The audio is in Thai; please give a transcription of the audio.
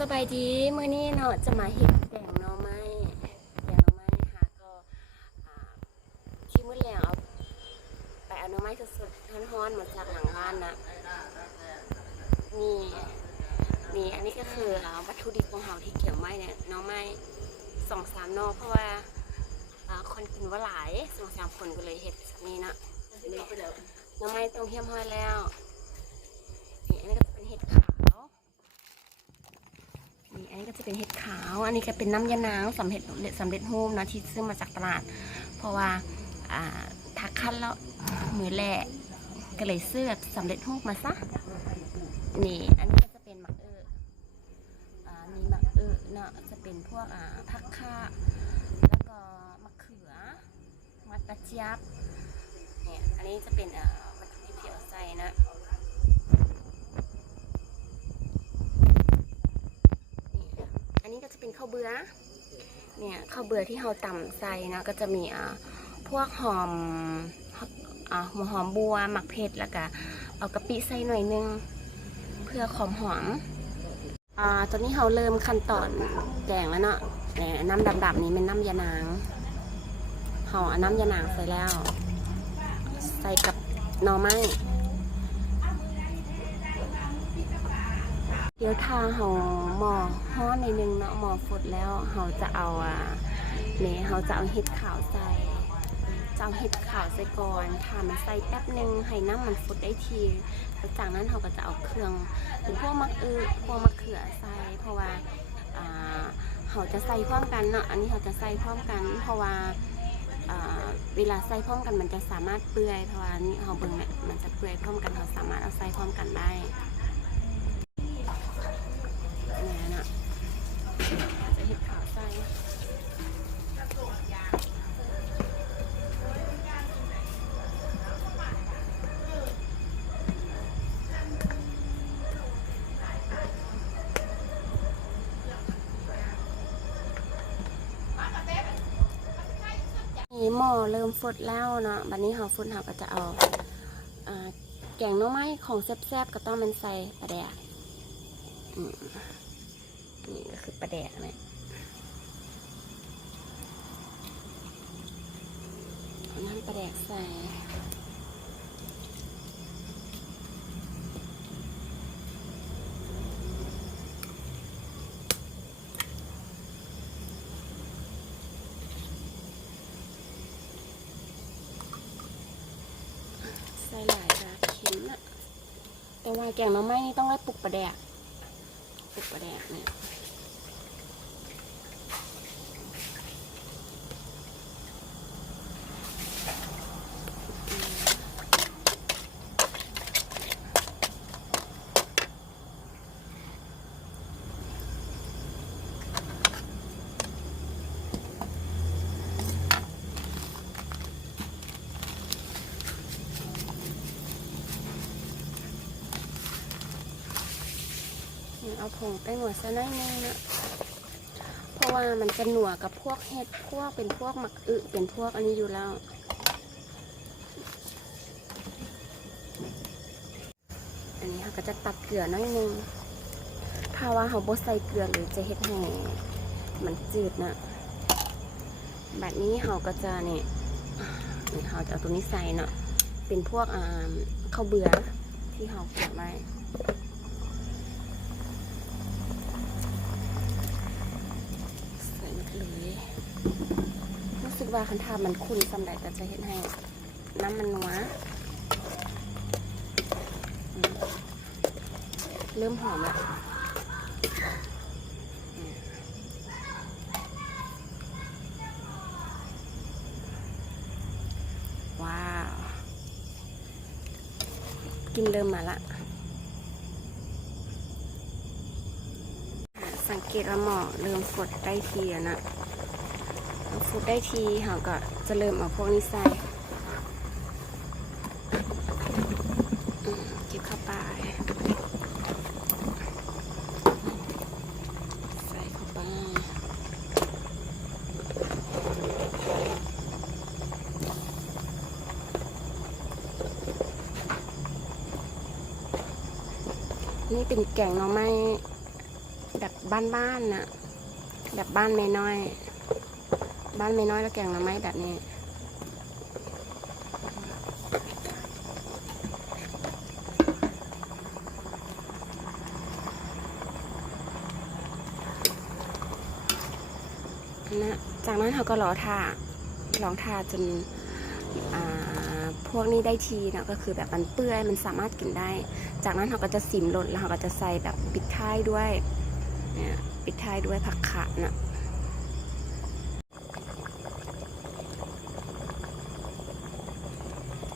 สบายดีมื้อนี้เนาะจะมาเฮ็ดแกงหน่อไม้ค่ะก็อ่าที่มื้อแลงเอาไปเอาหน่อไม้สดๆร้อนๆมาจากหลังบ้านนะนี่อันนี้ก็คือวัตถุดิบของเราที่เกี่ยวไม้เนี่ยหน่อไม้2-3หน่อเพราะว่าคนกินว่าหลาย2-3คนก็เลยเฮ็ดแบบนี้นะหน่อไม้ต้องเฮี่ยมห้อยแล้วนี่อันนี้ก็จะเป็นเห็ดขาวนี่อันนี้ก็จะเป็นเห็ดขาวอันนี้ก็เป็นน้ำยานางสำเร็จรูปนะที่ซื้อมาจากตลาดเพราะว่าถักขั้นแล้วมือแหละก็เลยซื้อแบบสำเร็จรูปมาซะนี่อันนี้ก็จะเป็นหมักนี่หมักเนาะจะเป็นพวกผักข่าแล้วก็มะเขือมัดกระเจี๊ยบเนี่ยอันนี้จะเป็นวัตถุดิบที่เอาใส่นะอันนี้ก็จะเป็นข้าวเบื่อเนี่ยข้าวเบื่อที่เราตำใส่นะก็จะมีพวกหอมหัวหอมบัวหมักเผ็ดแล้วก็เอากะปิใส่หน่อยนึงเพื่อความหอมตอนนี้เราเริ่มขั้นตอนแกงแล้วเนาะน้ำดำๆนี้เป็นน้ำยานางเราเอาน้ำยานางใส่แล้วใส่กับหน่อไม้เดี๋ยวถ้าเราหม้อฮ้อนในนึงเนาะหม้อฟุดแล้วเราจะเอาเราจะเอาเห็ดขาวใส่เห็ดขาวใส่ก่อนถ้ามันใส่แป๊บนึงให้น้ำมันฟุดได้ทีแล้วจากนั้นเราก็จะเอาเครื่องเป็นพวกมะเขือใส่เพราะว่าเราจะใส่พร้อมกันเนาะอันนี้เราจะใส่พร้อมกันเพราะว่าเวลาใส่พร้อมกันมันจะสามารถเปื่อยเพราะว่านี่เราเบิ่งเนี่ยมันจะเปื่อยพร้อมกันเราสามารถเอาใส่พร้อมกันได้เนี่ยนะจะเห็ดขาวใส่หม้อเริ่มฟดแล้วเนาะบัดนี้เราฟดเราก็จะเอาแกงหน่อไม้ของแซ่บๆก็ต้องมันใส่ปลาแดกนี่ก็คือปลาแดกนะเอาน้ำปลาแดกใส่ใส่หลายค่ะเข็มนะแต่ว่าแกงหน่อไม้นี่ต้องไว้ปลุกปลาแดกเนี่ยเอาผงไปหนวดซะหน่อยนึงนะเพราะว่ามันจะหนัวกับพวกเห็ดพวกเป็นพวกหมักเป็นพวกอันนี้อยู่แล้วอันนี้เขาก็จะตัดเกลือหน่อยนึงถ้าว่าเขาบ่ใส่เกลือหรือจะเห็ดให้มันจืดนะแบบนี้เขาก็จะเนี่ยเขาจะเอาตัวนี้ใส่เนาะเป็นพวกข้าวเบื่อที่เขาเก็บไว้รู้สึกว่าคันทามันขุ่นสำหรับแต่จะเห็นให้น้ำมันนัวเริ่มหอมแล้วว้าวกินเริ่มมาละสังเกตว่าหม้อเริ่มฟดได้ทีนะฟดได้ทีเขาก็จะเริ่มเอาพวกนี้ใส่เก็บเข้าไปใส่เข้าไปนี่เป็นแกงหน่อไม้ แบบบ้านๆน่ะแบบบ้านแม่น้อยบ้านแม่น้อยแล้วแกงหน่อไม้แบบนี้นะจากนั้นเขาก็รอท่าจนพวกนี้ได้ทีนะก็คือแบบมันเปื่อยมันสามารถกินได้ จากนั้นเขาก็จะสิมรสแล้วเขาก็จะใส่แบบปิดท้ายด้วยเนี่ยปิดท้ายด้วยผักขานะ